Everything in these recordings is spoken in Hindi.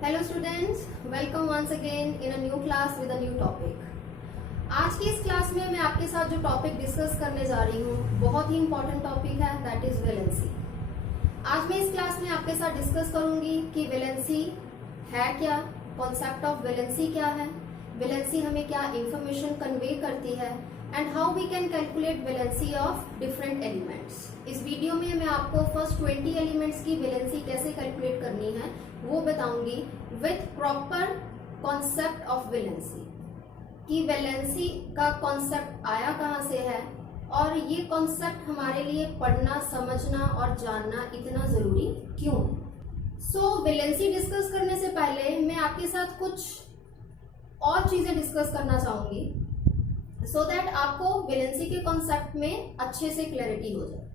Hello students, welcome once again in a new class with a new topic. आज की इस क्लास में मैं आपके साथ जो टॉपिक डिस्कस करने जा रही हूँ बहुत ही इंपॉर्टेंट टॉपिक है, दैट इज वैलेंसी। आज मैं इस क्लास में आपके साथ डिस्कस करूंगी कि वैलेंसी है क्या, कॉन्सेप्ट ऑफ वैलेंसी क्या है, वैलेंसी हमें क्या इंफॉर्मेशन कन्वे करती है and how we can calculate valency of different elements. इस वीडियो में मैं आपको फर्स्ट 20 एलिमेंट्स की वैलेंसी कैसे कैलकुलेट करनी है वो बताऊंगी with proper concept of valency, कि वैलेंसी का कॉन्सेप्ट आया कहाँ से है और ये कॉन्सेप्ट हमारे लिए पढ़ना, समझना और जानना इतना जरूरी क्यों है। सो वैलेंसी डिस्कस करने से पहले मैं आपके साथ कुछ और चीजें डिस्कस करना चाहूंगी सो दैट आपको वैलेंसी के कॉन्सेप्ट में अच्छे से क्लैरिटी हो जाए।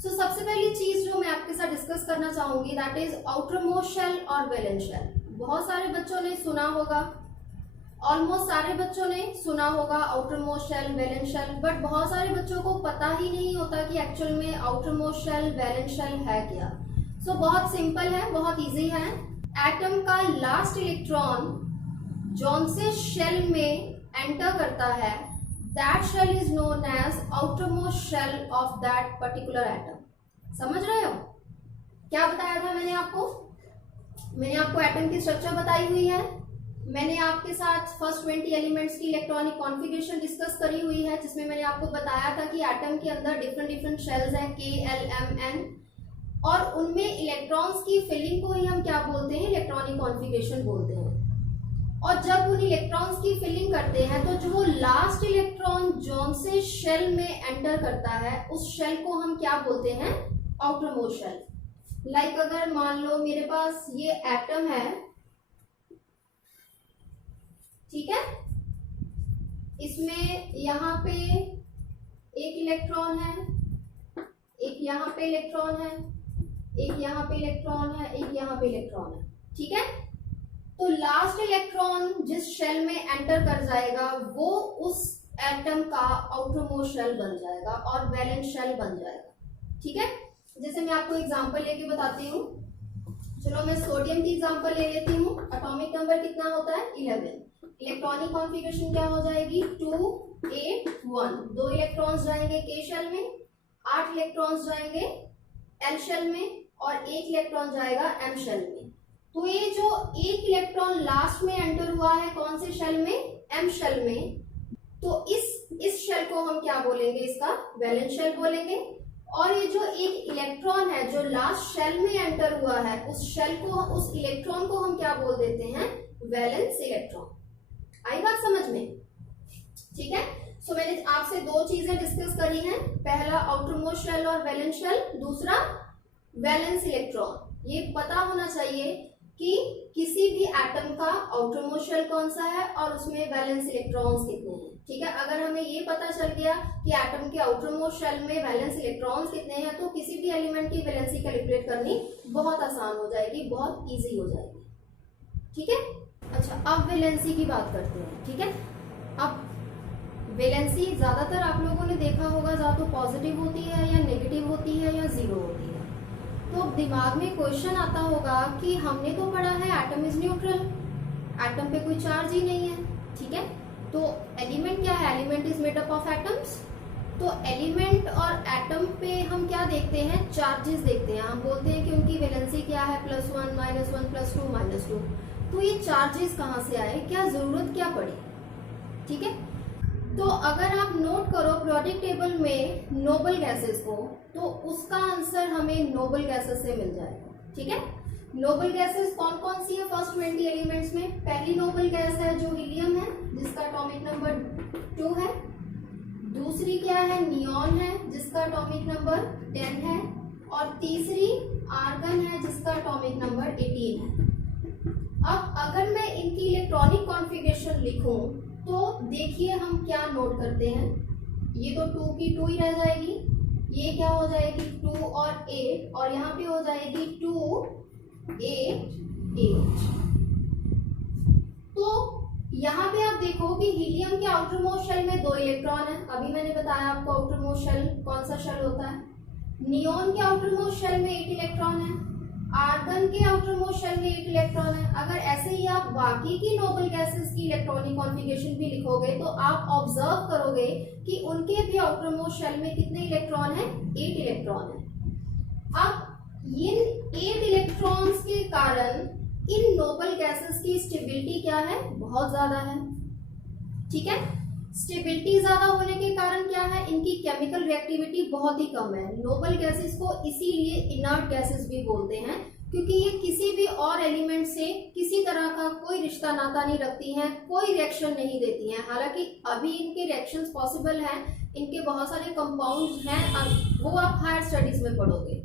सबसे पहली चीज जो मैं आपके साथ डिस्कस करना चाहूंगी दैट इज आउटरमोस्ट शेल और वैलेंस शेल। बहुत सारे बच्चों ने सुना होगा, ऑलमोस्ट सारे बच्चों ने सुना होगा outermost shell, valence shell, but बहुत सारे बच्चों को पता ही नहीं होता कि एक्चुअल में आउटरमोस्ट शेल, वैलेंस शेल है क्या। बहुत सिंपल है, बहुत इजी है। एटम का लास्ट इलेक्ट्रॉन जौन से शेल में एंटर करता है that shell is known as outermost shell of that particular atom। समझ रहे हो क्या बताया था मैंने आपको एटम की स्ट्रक्चर बताई हुई है। मैंने आपके साथ फर्स्ट 20 एलिमेंट्स की इलेक्ट्रॉनिक कॉन्फ़िगरेशन डिस्कस करी हुई है, जिसमें मैंने आपको बताया था कि एटम के अंदर डिफरेंट शेल्स हैं, K, L, M, N, और उनमें इलेक्ट्रॉन्स की फिलिंग को ही हम क्या बोलते हैं, इलेक्ट्रॉनिक कॉन्फ़िगरेशन बोलते हैं। और जब उन इलेक्ट्रॉन्स की फिलिंग करते हैं तो जो लास्ट इलेक्ट्रॉन जौन से शेल में एंटर करता है उस शेल को हम क्या बोलते हैं, आउटरमोस्ट शेल। लाइक अगर मान लो मेरे पास ये एटम है, ठीक है, इसमें यहाँ पे एक इलेक्ट्रॉन है, एक यहाँ पे इलेक्ट्रॉन है, एक यहाँ पे इलेक्ट्रॉन है, एक यहाँ पे इलेक्ट्रॉन है, ठीक है। तो लास्ट इलेक्ट्रॉन जिस शेल में एंटर कर जाएगा वो उस एटम का आउटरमोस्ट शेल बन जाएगा और वैलेंस शेल बन जाएगा, ठीक है। जैसे मैं आपको एग्जांपल लेके बताती हूँ। चलो मैं सोडियम की एग्जांपल ले लेती हूँ। एटॉमिक नंबर कितना होता है, 11। इलेक्ट्रॉनिक कॉन्फ़िगरेशन क्या हो जाएगी, 2 8 1। 2 इलेक्ट्रॉन्स जाएंगे K शेल में, 8 इलेक्ट्रॉन्स जाएंगे L शेल में और 1 इलेक्ट्रॉन जाएगा M शेल में। तो ये जो एक इलेक्ट्रॉन लास्ट में एंटर हुआ है कौन से शेल में, M शेल में, तो इस शेल को हम क्या बोलेंगे, इसका वैलेंस शेल बोलेंगे। और ये जो एक इलेक्ट्रॉन है जो लास्ट शेल में एंटर हुआ है उस शेल को, उस इलेक्ट्रॉन को हम क्या बोल देते हैं, वैलेंस इलेक्ट्रॉन। आई बात समझ में, ठीक है। मैंने आपसे दो चीजें डिस्कस करी हैं, पहला आउटरमोस्ट शेल और वैलेंस शेल, दूसरा वैलेंस इलेक्ट्रॉन। ये पता होना चाहिए कि किसी भी एटम का आउटरमोस्ट शेल कौन सा है और उसमें वैलेंस इलेक्ट्रॉन्स कितने हैं, ठीक है। अगर हमें ये पता चल गया कि एटम के आउटरमोस्ट शेल में वैलेंस इलेक्ट्रॉन्स कितने हैं तो किसी भी एलिमेंट की वैलेंसी कैलकुलेट करनी बहुत आसान हो जाएगी, बहुत इजी हो जाएगी, ठीक है। अच्छा, अब वैलेंसी की बात करते हैं, ठीक है। अब वैलेंसी ज्यादातर आप लोगों ने देखा होगा या तो पॉजिटिव होती है या नेगेटिव होती है या जीरो होती है। तो दिमाग में क्वेश्चन आता होगा कि हमने तो पढ़ा है एटम इज न्यूट्रल, एटम पे कोई चार्ज ही नहीं है, ठीक है। तो एलिमेंट क्या है, element is made up of atoms. तो एलिमेंट और एटम पे हम क्या देखते हैं, चार्जेस देखते हैं। हम बोलते हैं कि उनकी वैलेंसी क्या है, +1 -1 +2 -2। तो ये चार्जेस कहाँ से आए, क्या जरूरत क्या पड़ी, ठीक है। तो अगर आप नोट करो पीरियोडिक टेबल में नोबल गैसेस को, तो उसका आंसर हमें नोबल गैसेस से मिल जाएगा, ठीक है। नोबल गैसेस कौन कौन सी है फर्स्ट 20 एलिमेंट्स में। पहली नोबल गैस है जो हीलियम है, जिसका एटॉमिक नंबर 2 है। दूसरी क्या है, नियॉन है, जिसका एटॉमिक नंबर 10 है। और तीसरी आर्गन है, जिसका एटॉमिक नंबर 18 है। अब अगर मैं इनकी इलेक्ट्रॉनिक कॉन्फ़िगरेशन लिखूं तो देखिए हम क्या नोट करते हैं, ये तो 2 की 2 ही रह जाएगी, ये क्या हो जाएगी 2 और 8, और यहाँ पे हो जाएगी 2 8 8। तो यहाँ पे आप देखो कि हीलियम के आउटरमोस्ट शेल में 2 इलेक्ट्रॉन है, अभी मैंने बताया आपको आउटरमोस्ट शेल कौन सा शेल होता है। नियॉन के आउटरमोस्ट शेल में 8 इलेक्ट्रॉन है। आर्गन के आउटर मोस्ट शेल में 8 इलेक्ट्रॉन है। अगर ऐसे ही आप बाकी की नोबल गैसेस की इलेक्ट्रॉनिक कॉन्फ़िगरेशन भी लिखोगे तो आप ऑब्जर्व करोगे कि उनके भी आउटर मोस्ट शेल में कितने इलेक्ट्रॉन है, 8 इलेक्ट्रॉन है। अब इन 8 इलेक्ट्रॉन्स के कारण इन नोबल गैसेस की स्टेबिलिटी क्या है, बहुत ज्यादा है। ठीक है, स्टेबिलिटी ज्यादा होने के कारण क्या है, इनकी केमिकल रिएक्टिविटी बहुत ही कम है। नोबल गैसेस को इसीलिए इनर्ट गैसेस भी बोलते हैं, क्योंकि ये किसी भी और एलिमेंट से किसी तरह का कोई रिश्ता नाता नहीं रखती हैं, कोई रिएक्शन नहीं देती हैं। हालांकि अभी इनके रिएक्शंस पॉसिबल हैं, इनके बहुत सारे कंपाउंड्स हैं, वो आप हायर स्टडीज में पढ़ोगे।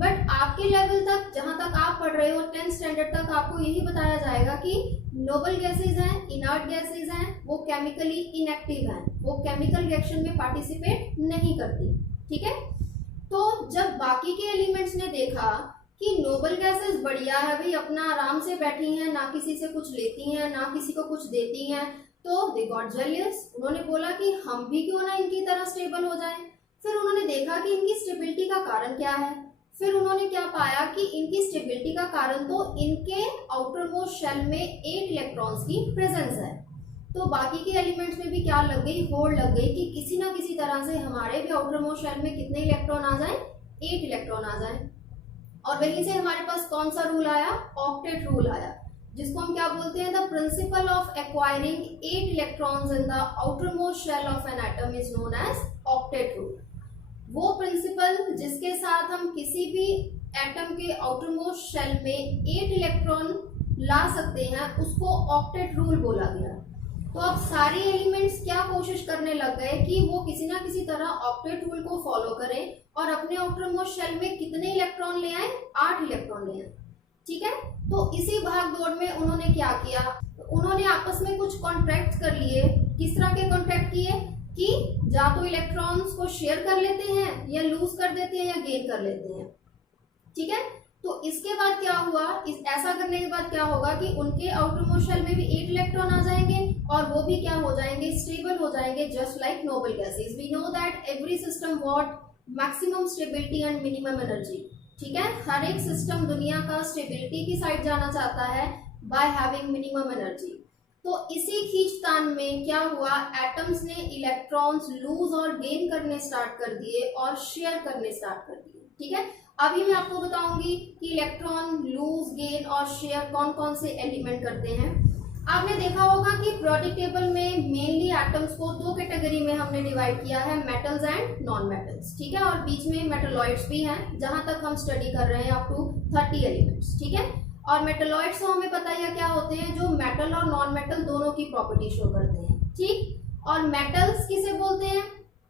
बट आपके लेवल तक, जहां तक आप पढ़ रहे हो 10th स्टैंडर्ड तक, आपको यही बताया जाएगा कि नोबल गैसेज हैं, इनर्ट गैसेज हैं, वो केमिकली इनएक्टिव हैं, वो केमिकल रिएक्शन में पार्टिसिपेट नहीं करती। ठीक है, तो जब बाकी के एलिमेंट्स ने देखा कि नोबल गैसेज बढ़िया है भाई, अपना आराम से बैठी हैं, ना किसी से कुछ लेती हैं, ना किसी को कुछ देती हैं, तो दे गॉट जेलियस। उन्होंने बोला कि हम भी क्यों ना इनकी तरह स्टेबल हो जाएं। फिर उन्होंने देखा कि इनकी स्टेबिलिटी का कारण क्या है। फिर उन्होंने क्या पाया कि इनकी स्टेबिलिटी का कारण तो इनके आउटर मोस्ट शेल में 8 इलेक्ट्रॉन्स की प्रेजेंस है। तो बाकी के एलिमेंट्स में भी क्या लग गई, होड़ लग गई कि किसी ना किसी तरह से हमारे भी आउटर मोस्ट शेल में कितने इलेक्ट्रॉन आ जाए, 8 इलेक्ट्रॉन आ जाए। और वहीं से हमारे पास कौन सा रूल आया, ऑक्टेट रूल आया, जिसको हम क्या बोलते हैं, the principle of acquiring 8 electrons in the outermost shell of an atom is known as octet rule. वो प्रिंसिपल जिसके साथ हम किसी भी एटम के आउटर मोस्ट शेल में 8 इलेक्ट्रॉन ला सकते हैं, उसको ऑक्टेट रूल बोला गया। तो अब सारे एलिमेंट्स क्या कोशिश करने लग गए कि वो किसी ना किसी तरह ऑक्टेट रूल को फॉलो करें और अपने आउटर मोस्ट शेल में कितने इलेक्ट्रॉन ले आए, 8 इलेक्ट्रॉन ले आए। ठीक है, तो इसी भाग दौड़ में उन्होंने क्या किया, उन्होंने आपस में कुछ कॉन्ट्रैक्ट कर लिए। किस तरह के कॉन्ट्रैक्ट किए कि या तो इलेक्ट्रॉन्स को शेयर कर लेते हैं, या लूज कर देते हैं, या गेन कर लेते हैं। ठीक है, तो इसके बाद क्या हुआ, ऐसा करने के बाद क्या होगा कि उनके आउटर मोस्ट शेल में भी 8 इलेक्ट्रॉन आ जाएंगे और वो भी क्या हो जाएंगे, स्टेबल हो जाएंगे, just like noble gases. We know that every system what maximum stability and minimum energy. ठीक है, हर एक सिस्टम दुनिया का स्टेबिलिटी की साइड जाना चाहता है बाय हैविंग मिनिमम एनर्जी। तो इसी खींचतान में क्या हुआ, एटम्स ने इलेक्ट्रॉन्स लूज और गेन करने स्टार्ट कर दिए और शेयर करने स्टार्ट कर दिए। ठीक है, अभी मैं आपको बताऊंगी कि इलेक्ट्रॉन लूज, गेन और शेयर कौन कौन से एलिमेंट करते हैं। आपने देखा होगा कि पीरियोडिक टेबल में मेनली एटम्स को 2 कैटेगरी में हमने डिवाइड किया है, मेटल्स एंड नॉन मेटल्स। ठीक है, और बीच में मेटलॉइड्स भी हैं, जहां तक हम स्टडी कर रहे हैं अप टू 30 एलिमेंट्स। ठीक है, और मेटलॉइड्स तो हमें पता ही है क्या होते हैं, जो मेटल और नॉन मेटल दोनों की प्रॉपर्टी शो करते हैं। ठीक, और मेटल्स किसे बोलते हैं,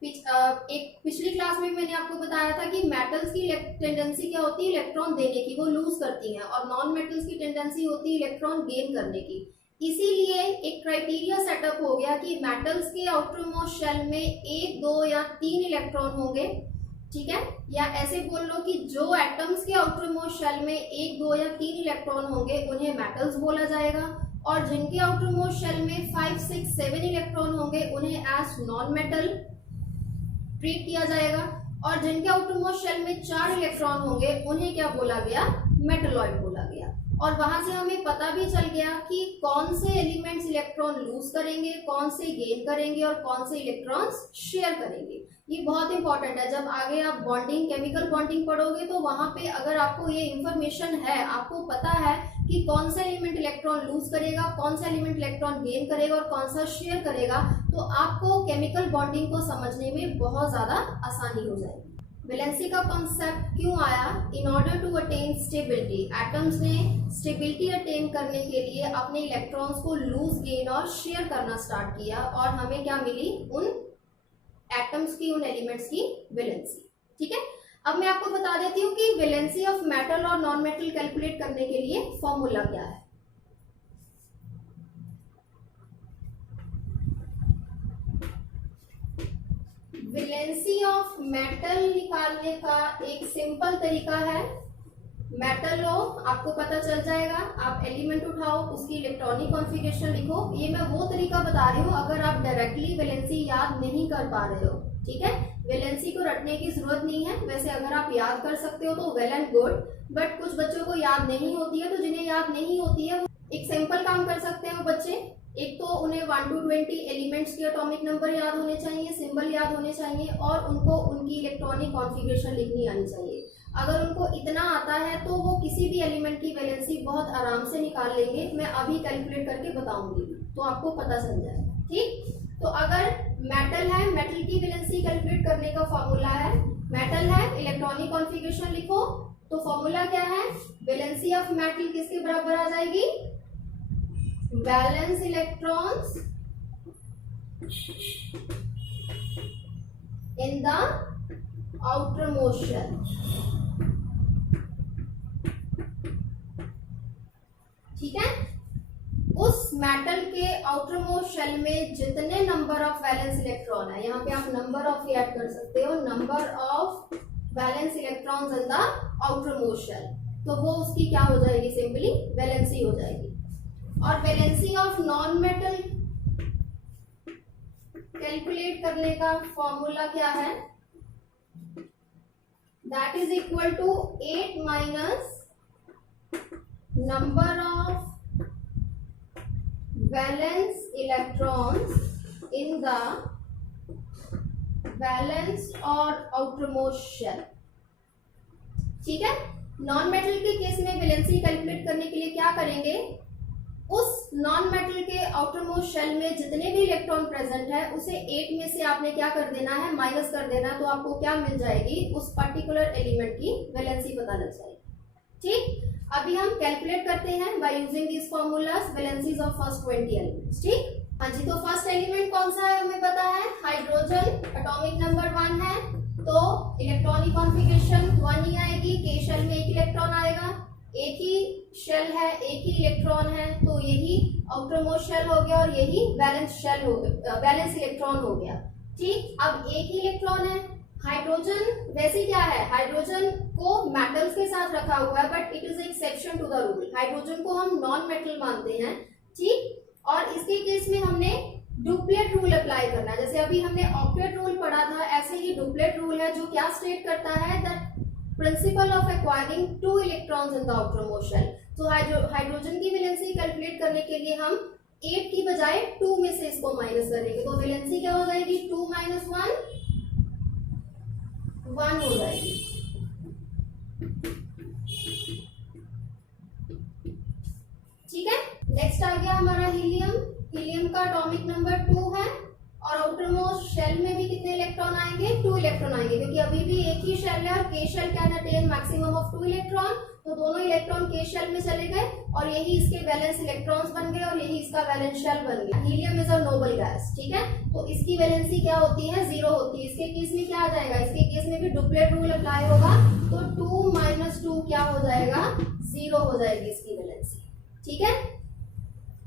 एक पिछली क्लास में मैंने आपको बताया था कि मेटल्स की टेंडेंसी क्या होती है, इलेक्ट्रॉन देने की, वो लूज करती हैं, और नॉन मेटल्स की टेंडेंसी होती है इलेक्ट्रॉन गेन करने की। इसीलिए एक क्राइटेरिया सेटअप हो गया कि मेटल्स के आउटर मोस्ट शेल में 1, 2 या 3 इलेक्ट्रॉन होंगे। ठीक है, या ऐसे बोल लो कि जो एटम्स के आउटर मोस्ट शेल में 1, 2 या 3 इलेक्ट्रॉन होंगे उन्हें मेटल्स बोला जाएगा, और जिनके आउटर मोस्ट शेल में 5, 6, 7 इलेक्ट्रॉन होंगे उन्हें एज नॉन मेटल ट्रीट किया जाएगा, और जिनके आउटर मोस्ट शेल में 4 इलेक्ट्रॉन होंगे उन्हें क्या बोला गया, मेटलॉइड बोला गया। और वहां से हमें पता भी चल गया कि कौन से एलिमेंट्स इलेक्ट्रॉन लूज करेंगे, कौन से गेन करेंगे और कौन से इलेक्ट्रॉन्स शेयर करेंगे। ये बहुत इंपॉर्टेंट है, जब आगे आप बॉन्डिंग, केमिकल बॉन्डिंग पढ़ोगे तो वहां पे अगर आपको ये इंफॉर्मेशन है, आपको पता है कि कौन सा एलिमेंट इलेक्ट्रॉन लूज करेगा, कौन सा एलिमेंट इलेक्ट्रॉन गेन करेगा और कौन सा शेयर करेगा, तो आपको केमिकल बॉन्डिंग को समझने में बहुत ज्यादा आसानी हो जाएगी। वैलेंसी का कॉन्सेप्ट क्यों आया, in order to attain stability, atoms ने स्टेबिलिटी अटेन करने के लिए अपने इलेक्ट्रॉन्स को लूज, गेन और शेयर करना स्टार्ट किया, और हमें क्या मिली, उन एटम्स की, उन एलिमेंट्स की वैलेंसी। ठीक है, अब मैं आपको बता देती हूँ कि वैलेंसी ऑफ मेटल और नॉन मेटल कैलकुलेट करने के लिए फॉर्मूला क्या है। वैलेंसी ऑफ मेटल निकालने का एक सिंपल तरीका है, मेटल लो, आपको पता चल जाएगा, आप एलिमेंट उठाओ, उसकी इलेक्ट्रॉनिक कॉन्फ़िगरेशन लिखो। ये मैं वो तरीका बता रही हूँ अगर आप डायरेक्टली वैलेंसी याद नहीं कर पा रहे हो। ठीक है, वैलेंसी को रटने की जरूरत नहीं है, वैसे अगर आप याद कर सकते हो तो वेल एंड गुड, बट कुछ बच्चों को याद नहीं होती है, तो जिन्हें याद नहीं होती है एक सिंपल काम कर सकते हैं वो बच्चे। एक तो उन्हें 1 to 20 एलिमेंट्स के एटॉमिक नंबर याद होने चाहिए, सिंबल याद होने चाहिए, और उनको उनकी इलेक्ट्रॉनिक कॉन्फ़िगरेशन लिखनी आनी चाहिए। अगर उनको इतना आता है तो वो किसी भी एलिमेंट की वैलेंसी बहुत आराम से निकाल लेंगे। मैं अभी कैलकुलेट करके बताऊंगी तो आपको पता चल जाए। ठीक, तो अगर मेटल है, मेटल की वैलेंसी कैलकुलेट करने का फॉर्मूला है, मेटल है, इलेक्ट्रॉनिक कॉन्फ़िगरेशन लिखो, तो फॉर्मूला क्या है, वैलेंसी ऑफ मेटल किसके बराबर आ जाएगी, valence electrons in the outermost shell. ठीक है, उस मेटल के आउटरमोस्ट शेल में जितने नंबर ऑफ वैलेंस इलेक्ट्रॉन है, यहाँ पे आप नंबर ऑफ ऐड कर सकते हो, number of valence electrons in the outermost shell, तो वो उसकी क्या हो जाएगी, सिंपली वैलेंसी हो जाएगी। और valency of non metal calculate करने का फॉर्मूला क्या है, that is equal to 8 minus number of valence electrons in the valence और आउटरमोस्ट शेल। ठीक है, नॉन मेटल के केस में वैलेंसी कैलकुलेट करने के लिए क्या करेंगे, उस नॉन मेटल के आउटरमोस्ट शेल में जितने भी इलेक्ट्रॉन प्रेजेंट है उसे 8 में से आपने क्या कर देना है, माइनस कर देना है, तो आपको क्या मिल जाएगी, उस पर्टिकुलर एलिमेंट की वैलेंसी पता लग जाएगी। ठीक, अभी हम कैलकुलेट करते हैं by using this formulas valencies of first 20 elements. ठीक, हाँ जी, तो फर्स्ट एलिमेंट कौन सा है हमें पता है, हाइड्रोजन, एटॉमिक नंबर 1 है, तो इलेक्ट्रॉनिक कॉन्फ़िगरेशन 1 ही आएगी, के शेल में 1 इलेक्ट्रॉन आएगा, एक ही शेल है, एक ही इलेक्ट्रॉन है, तो यही आउटरमोस्ट शेल हो गया और यही बैलेंस शेल हो गया, बैलेंस इलेक्ट्रॉन हो गया। ठीक, अब एक ही इलेक्ट्रॉन है, हाइड्रोजन वैसे क्या है, हाइड्रोजन को मेटल्स के साथ रखा हुआ है, but it is exception to the rule, hydrogen को हम नॉन मेटल मानते हैं। ठीक, और इसके केस में हमने डुप्लेट रूल अप्लाई करना है, जैसे अभी हमने ऑक्टेट रूल पढ़ा था, ऐसे ही डुप्लेट रूल है जो क्या स्टेट करता है, that principle of acquiring 2 electrons in the outermost shell. तो हाइड्रोजन की वैलेंसी कैलकुलेट करने के लिए हम 8 की बजाय 2 में से इसको माइनस करेंगे, तो वैलेंसी क्या हो जाएगी, 2 माइनस 1 हो जाएगी। ठीक है, नेक्स्ट आ गया हमारा हीलियम। हीलियम का एटॉमिक नंबर 2 है और आउटरमोस्ट शेल में भी कितने इलेक्ट्रॉन आएंगे, 2 इलेक्ट्रॉन आएंगे, क्योंकि अभी भी एक ही शेल है और K shell can attain maximum of 2 electron, तो दोनों इलेक्ट्रॉन के शेल में चले गए और यही इसके वैलेंस इलेक्ट्रॉन्स बन गए और यही इसका वैलेंस शेल बन गया। Helium is a noble gas. ठीक है, तो इसकी वैलेंसी क्या होती है, 0 होती है। इसके केस में क्या आ जाएगा, इसके केस में भी डुप्लेट रूल अप्लाई होगा, तो 2 माइनस 2 क्या हो जाएगा, 0 हो जाएगी इसकी वैलेंसी। ठीक है,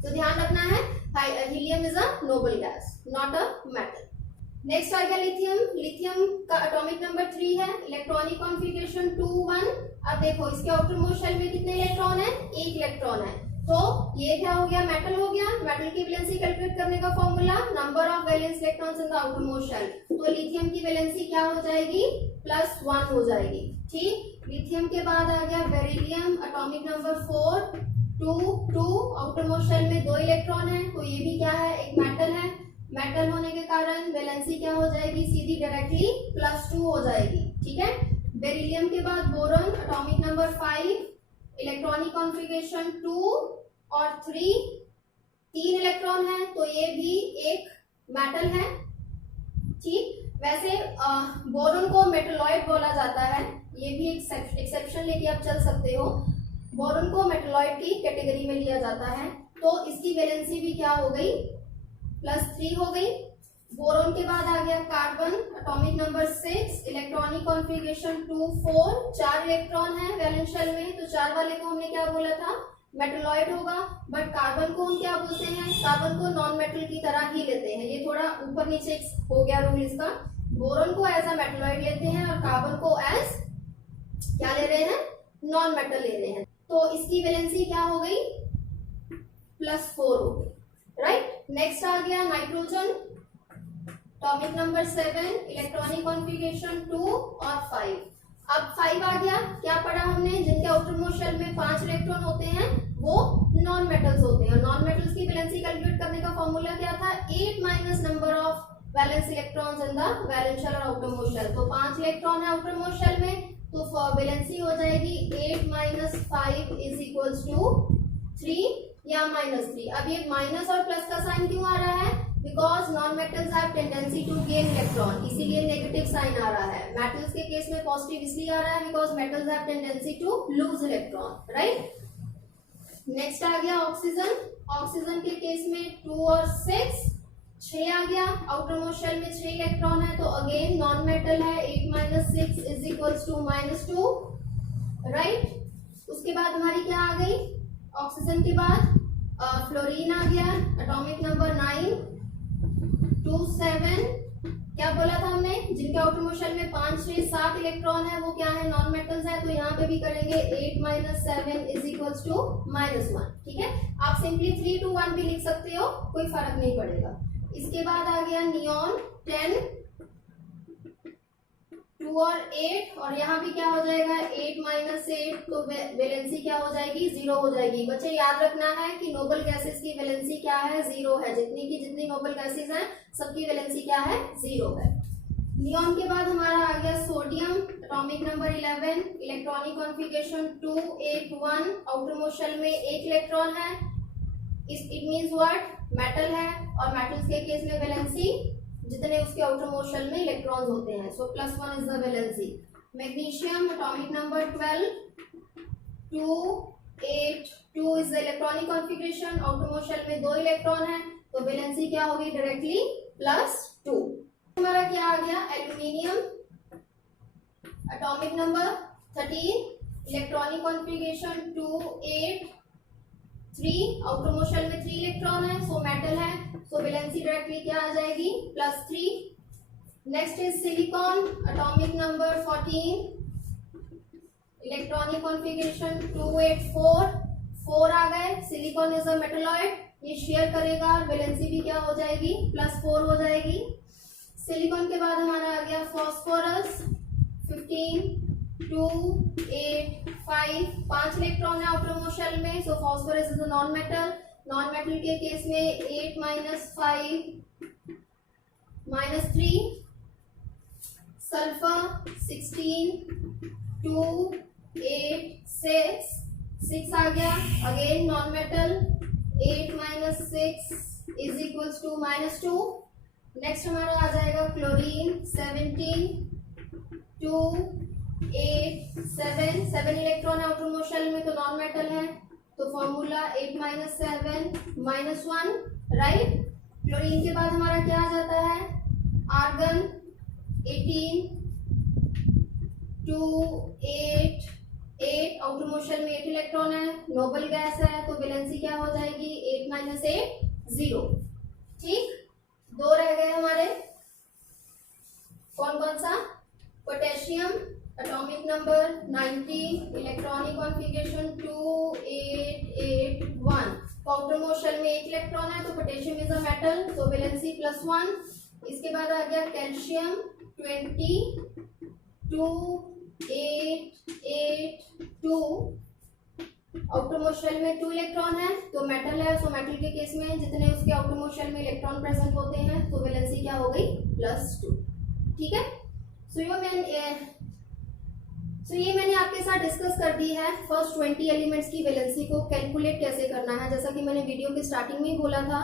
तो ध्यान रखना है, helium is a noble gas, not a metal. Next आ गया लिथियम। लिथियम का एटॉमिक नंबर 3 है, इलेक्ट्रॉनिक कॉन्फ़िगरेशन 2 1। अब देखो इसके आउटरमोस्ट शेल में कितने इलेक्ट्रॉन है, 1 इलेक्ट्रॉन है, तो ये क्या हो गया, मेटल हो गया। मेटल की वैलेंसी कैलकुलेट करने का formula, number of valence electrons in the outermost shell, तो लिथियम की वैलेंसी क्या हो जाएगी, +1 हो जाएगी। ठीक, लिथियम के बाद आ गया beryllium, atomic number 4 2 2, outermost shell में 2 इलेक्ट्रॉन है, तो ये भी क्या है, एक मेटल है। मेटल होने के कारण वैलेंसी क्या हो जाएगी, सीधी डायरेक्टली +2 हो जाएगी। ठीक है, बेरिलियम के बाद boron, atomic number 5, electronic configuration 2 और 3, 3 इलेक्ट्रॉन है, तो ये भी एक मेटल है। ठीक, वैसे बोरॉन को मेटलॉइड बोला जाता है, ये भी एक्सेप्शन लेके आप चल सकते हो, बोरॉन को मेटलॉइड की कैटेगरी में लिया जाता है, तो इसकी वैलेंसी भी क्या हो गई, +3 हो गई। बोरॉन के बाद आ गया carbon, atomic number 6, electronic configuration 2 4, 4 electron है वैलेंस शेल में, तो 4 वाले को हमने क्या बोला था, मेटलॉइड होगा, बट कार्बन को हम क्या बोलते हैं, कार्बन को नॉन मेटल की तरह ही लेते हैं। ये थोड़ा ऊपर नीचे हो गया रूल इसका, बोरॉन को एज अ मेटलॉइड लेते हैं और कार्बन को एज क्या ले रहे हैं, नॉन मेटल ले रहे हैं, तो इसकी वैलेंसी क्या हो गई, +4 हो गई। राइट, नेक्स्ट आ गया nitrogen, topic number 7 electronic configuration 2 और 5। अब 5 आ गया, क्या पढ़ा हमने, जिनके आउटरमोस्ट शेल में 5 इलेक्ट्रॉन होते हैं वो नॉन मेटल्स होते हैं। और नॉन मेटल्स की वैलेंसी कैलकुलेट करने का फॉर्मूला क्या था, 8 minus number of valence electrons in the valence shell और आउटरमोस्ट शेल। तो 5 इलेक्ट्रॉन है आउटरमोस्ट शेल में, तो वैलेंसी हो जाएगी 8 माइनस 5 इज इक्वल्स टू 3 या -3। अब ये माइनस और प्लस का साइन क्यों आ रहा है, because non metals have tendency to gain electron, इसीलिए नेगेटिव साइन आ रहा है। मेटल्स के केस में पॉजिटिव इसलिए आ रहा है because metals have tendency to lose electron, right. Next आ गया ऑक्सीजन। ऑक्सीजन के केस में 2 और 6 आ गया, आउटरमोस्ट शेल में 6 इलेक्ट्रॉन है, तो अगेन नॉन मेटल है, 8 minus 6 is equals to -2, right. उसके बाद हमारी क्या आ गई, ऑक्सीजन के बाद फ्लोरीन आ गया, एटॉमिक नंबर 9 2 7। क्या बोला था हमने, जिनके आउटरमोस्ट शेल में 5 6 7 इलेक्ट्रॉन है वो क्या है, नॉन मेटल्स है। तो यहाँ पे भी करेंगे 8 माइनस 7 इज इक्वल्स टू -1, ठीक है। आप सिंपली 3 2 1 भी लिख सकते हो, कोई फर्क नहीं पड़ेगा। इसके बाद आ गया नियॉन 10 2 और 8, और यहाँ भी क्या हो जाएगा 8 माइनस 8, तो वैलेंसी क्या हो जाएगी 0 हो जाएगी। बच्चे याद रखना है कि नोबल गैसेस की वैलेंसी क्या है, 0 है। जितनी की जितनी नोबल गैसेस हैं सबकी वैलेंसी क्या है, 0 है। नियॉन के बाद हमारा आ गया sodium, atomic number 11, electronic configuration 2 8 1, outermost shell में 1 इलेक्ट्रॉन है। इट मींस व्हाट, मेटल है, और मेटल्स के केस में वैलेंसी जितने उसके आउटरमोस्ट शेल में इलेक्ट्रॉन्स होते हैं, so +1 is the valency. Magnesium, atomic number 12 2 8 2 is the electronic configuration, outermost shell में 2 इलेक्ट्रॉन है, तो वैलेंसी क्या होगी डायरेक्टली +2। हमारा क्या आ गया aluminium, atomic number 13, electronic configuration 2 8 3, outermost shell में 3 इलेक्ट्रॉन है, सो मेटल है, सो वैलेंसी डायरेक्टली क्या आ जाएगी +3। Next is silicon, atomic number 14, electronic configuration 2 8 4 आ गए। सिलिकॉन इज अ मेटलॉइड, ये शेयर करेगा, वैलेंसी भी क्या हो जाएगी +4 हो जाएगी। सिलिकॉन के बाद हमारा आ गया फॉस्फोरस, 15 2 8 5 इलेक्ट्रॉन है आउटरमोस्ट शेल में, so phosphorus is a non metal. Non metal के केस में 8 माइनस 5 -3। सल्फर 16 2 8 6 आ गया, again non metal, 8 minus 6 is equals to -2। Next हमारा आ जाएगा क्लोरीन, 17 2 8 7 इलेक्ट्रॉन है आउटरमोस्ट शेल में, तो नॉन मेटल है, तो फॉर्मूला 8 माइनस 7 -1, राइट। क्लोरीन के बाद हमारा क्या आ जाता है, आर्गन 18 2 8 आउटरमोस्ट शेल में 8 इलेक्ट्रॉन है, नोबल गैस है, तो वैलेंसी क्या हो जाएगी 8 माइनस 8 0, ठीक। 2 रह गए हमारे, कौन कौन सा, potassium, atomic number 19, electronic configuration 2 8 8 1, outermost shell में 1 इलेक्ट्रॉन है, तो पोटेशियम इज अ मेटल, तो वैलेंसी +1। इसके बाद आ गया कैल्शियम 20 2 8 8 2, आउटरमोस्ट शेल में 2 इलेक्ट्रॉन है, तो मेटल है, सो मेटल के केस में जितने उसके आउटरमोस्ट शेल में इलेक्ट्रॉन प्रेजेंट होते हैं, तो वैलेंसी क्या हो गई +2, ठीक है। सो ये मैंने आपके साथ डिस्कस कर दी है फर्स्ट 20 एलिमेंट्स की वैलेंसी को कैलकुलेट कैसे करना है। जैसा कि मैंने वीडियो की स्टार्टिंग में ही बोला था,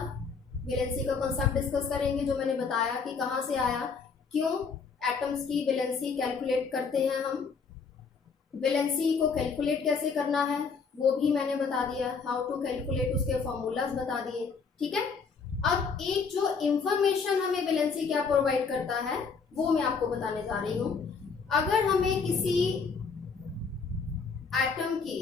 वैलेंसी का कॉन्सेप्ट डिस्कस करेंगे, जो मैंने बताया कि कहाँ से आया, क्यों एटम्स की वैलेंसी कैलकुलेट करते हैं हम, वैलेंसी को कैलकुलेट कैसे करना है वो भी मैंने बता दिया, हाउ टू कैलकुलेट, उसके फॉर्मूलाज बता दिए, ठीक है। अब एक जो इंफॉर्मेशन हमें वैलेंसी क्या प्रोवाइड करता है वो मैं आपको बताने जा रही हूँ। अगर हमें किसी एटम की,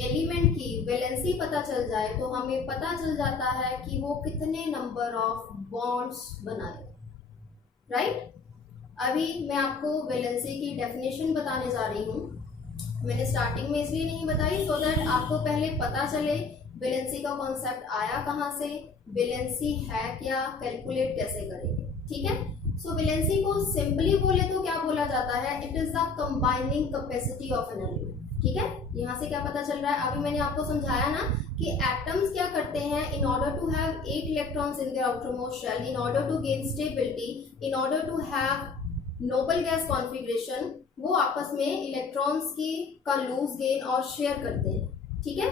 एलिमेंट की वैलेंसी पता चल जाए, तो हमें पता चल जाता है कि वो कितने नंबर ऑफ बॉन्ड्स बनाए, राइट। अभी मैं आपको वैलेंसी की डेफिनेशन बताने जा रही हूँ, मैंने स्टार्टिंग में इसलिए नहीं बताई सो दैट आपको पहले पता चले वैलेंसी का कॉन्सेप्ट आया कहाँ से, वैलेंसी है क्या, कैलकुलेट कैसे करेंगे, ठीक है। सो वैलेंसी को सिंपली बोले तो क्या बोला जाता है, it is the combining capacity of an element. ठीक है, यहाँ से क्या पता चल रहा है, अभी मैंने आपको समझाया ना कि एटम्स क्या करते हैं, in order to have 8 electrons in their outermost shell, in order to gain stability, in order to have noble gas configuration, वो आपस में इलेक्ट्रॉन्स की का लूज गेन और शेयर करते हैं। ठीक है,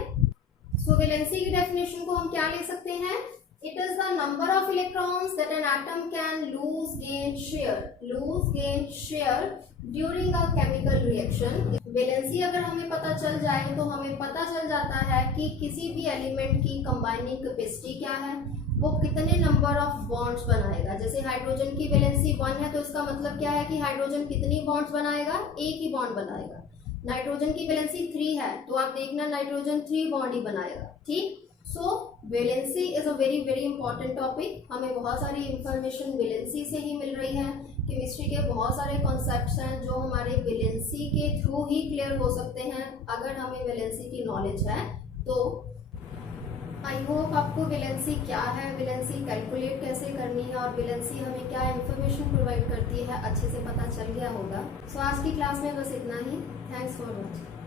सो वैलेंसी की डेफिनेशन को हम क्या ले सकते हैं, it is the number of electrons that an atom can lose gain share during a chemical reaction। Valency अगर हमें पता चल जाए तो हमें पता चल जाता है कि किसी भी एलिमेंट की कंबाइनिंग कैपेसिटी क्या है, वो कितने नंबर ऑफ बॉन्ड्स बनाएगा। जैसे हाइड्रोजन की वैलेंसी 1 है तो इसका मतलब क्या है कि हाइड्रोजन कितनी बॉन्ड्स बनाएगा, एक ही बॉन्ड बनाएगा। नाइट्रोजन की वैलेंसी 3 है तो आप देखना नाइट्रोजन 3 बॉन्ड ही बनाएगा। ठीक, so valency is a very very important topic. हमें बहुत सारी इंफॉर्मेशन वैलेंसी से ही मिल रही है। केमिस्ट्री के बहुत सारे कॉन्सेप्ट्स हैं जो हमारे वैलेंसी के थ्रू ही क्लियर हो सकते हैं अगर हमें वैलेंसी की नॉलेज है तो। आई होप आपको वैलेंसी क्या है, वैलेंसी कैलकुलेट कैसे करनी है और वैलेंसी हमें क्या इंफॉर्मेशन प्रोवाइड करती है अच्छे से पता चल गया होगा। सो आज की क्लास में बस इतना ही। Thanks for watching.